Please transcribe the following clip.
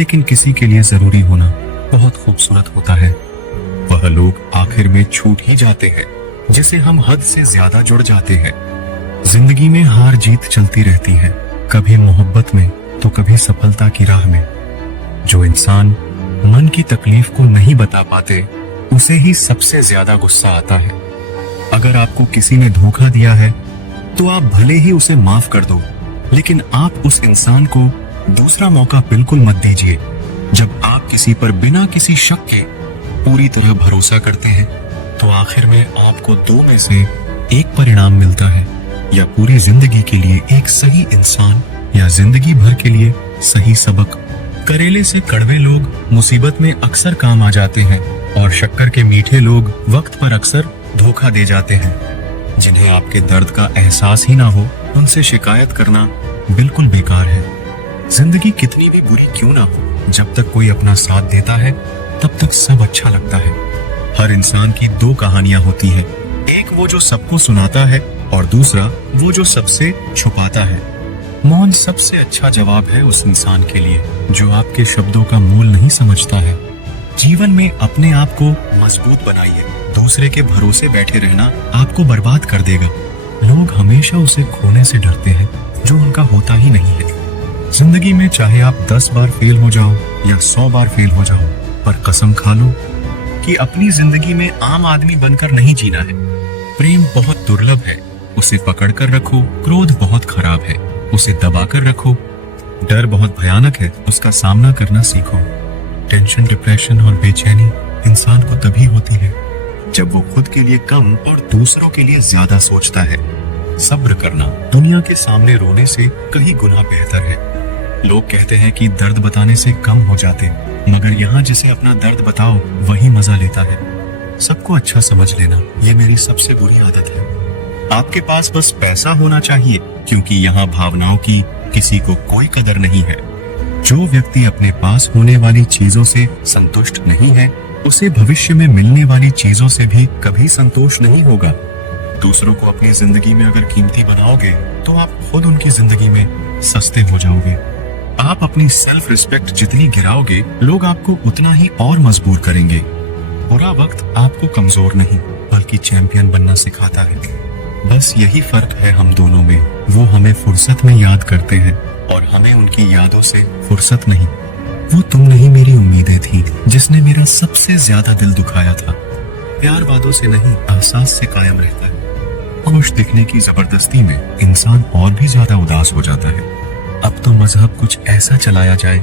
लेकिन किसी के लिए जरूरी होना बहुत खूबसूरत होता है। वह लोग आखिर में छूट ही जाते हैं जिसे हम हद से ज्यादा जुड़ जाते हैं। जिंदगी में हार जीत चलती रहती है, कभी मोहब्बत में तो कभी सफलता की राह में। जो इंसान मन की तकलीफ को नहीं बता पाते उसे ही सबसे ज्यादा गुस्सा आता है। अगर आपको किसी ने धोखा दिया है तो आप भले ही उसे माफ कर दो, लेकिन आप उस इंसान को दूसरा मौका बिल्कुल मत दीजिए। जब आप किसी पर बिना किसी शक के पूरी तरह भरोसा करते हैं तो आखिर में आपको दो में से एक परिणाम मिलता है, या पूरी जिंदगी के लिए एक सही इंसान या जिंदगी भर के लिए सही सबक। करेले से कड़वे लोग मुसीबत में अक्सर काम आ जाते हैं और शक्कर के मीठे लोग वक्त पर अक्सर धोखा दे जाते हैं। जिन्हें आपके दर्द का एहसास ही ना हो उनसे शिकायत करना बिल्कुल बेकार है। जिंदगी कितनी भी बुरी क्यों ना हो, जब तक कोई अपना साथ देता है तब तक सब अच्छा लगता है। हर इंसान की दो कहानियां होती हैं, एक वो जो सबको सुनाता है और दूसरा वो जो सबसे छुपाता है। मौन सबसे अच्छा जवाब है उस इंसान के लिए जो आपके शब्दों का मूल नहीं समझता है। जीवन में अपने आप को मजबूत बनाइए, दूसरे के भरोसे बैठे रहना आपको बर्बाद कर देगा। लोग हमेशा उसे खोने से डरते हैं जो उनका होता ही नहीं है। जिंदगी में चाहे आप 10 बार फेल हो जाओ या 100 बार फेल हो जाओ, पर कसम खा लो कि अपनी जिंदगी में आम आदमी बनकर नहीं जीना है। प्रेम बहुत दुर्लभ है, उसे पकड़ कर रखो। क्रोध बहुत खराब है, उसे दबा कर रखो। डर बहुत भयानक है, उसका सामना करना सीखो। टेंशन, डिप्रेशन और बेचैनी इंसान को तभी होती है जब वो खुद के लिए कम और दूसरों के लिए ज्यादा सोचता है। सब्र करना दुनिया के सामने रोने से कहीं गुना बेहतर है। लोग कहते हैं कि दर्द बताने से कम हो जाते, मगर यहाँ जिसे अपना दर्द बताओ वही मजा लेता है। सबको अच्छा समझ लेना ये मेरी सबसे बुरी आदत है। आपके पास बस पैसा होना चाहिए, क्योंकि यहाँ भावनाओं की किसी को कोई कदर नहीं है। जो व्यक्ति अपने पास होने वाली चीजों से संतुष्ट नहीं है उसे भविष्य में मिलने वाली चीजों से भी कभी संतोष नहीं होगा। दूसरों को अपनी जिंदगी में अगर कीमती बनाओगे तो आप खुद उनकी जिंदगी में सस्ते हो जाओगे। आप अपनी सेल्फ रिस्पेक्ट जितनी गिराओगे लोग आपको उतना ही और मजबूर करेंगे। बुरा वक्त आपको कमजोर नहीं बल्कि चैंपियन बनना सिखाता है। बस यही फर्क है हम दोनों में, वो हमें फुर्सत में याद करते हैं और हमें उनकी यादों से फुर्सत नहीं। वो तुम नहीं मेरी उम्मीदें थी जिसने मेरा सबसे ज्यादा दिल दुखाया था। प्यार वादों से नहीं एहसास से कायम रहता है। खुश दिखने की जबरदस्ती में इंसान और भी ज्यादा उदास हो जाता है। अब तो मजहब कुछ ऐसा चलाया जाए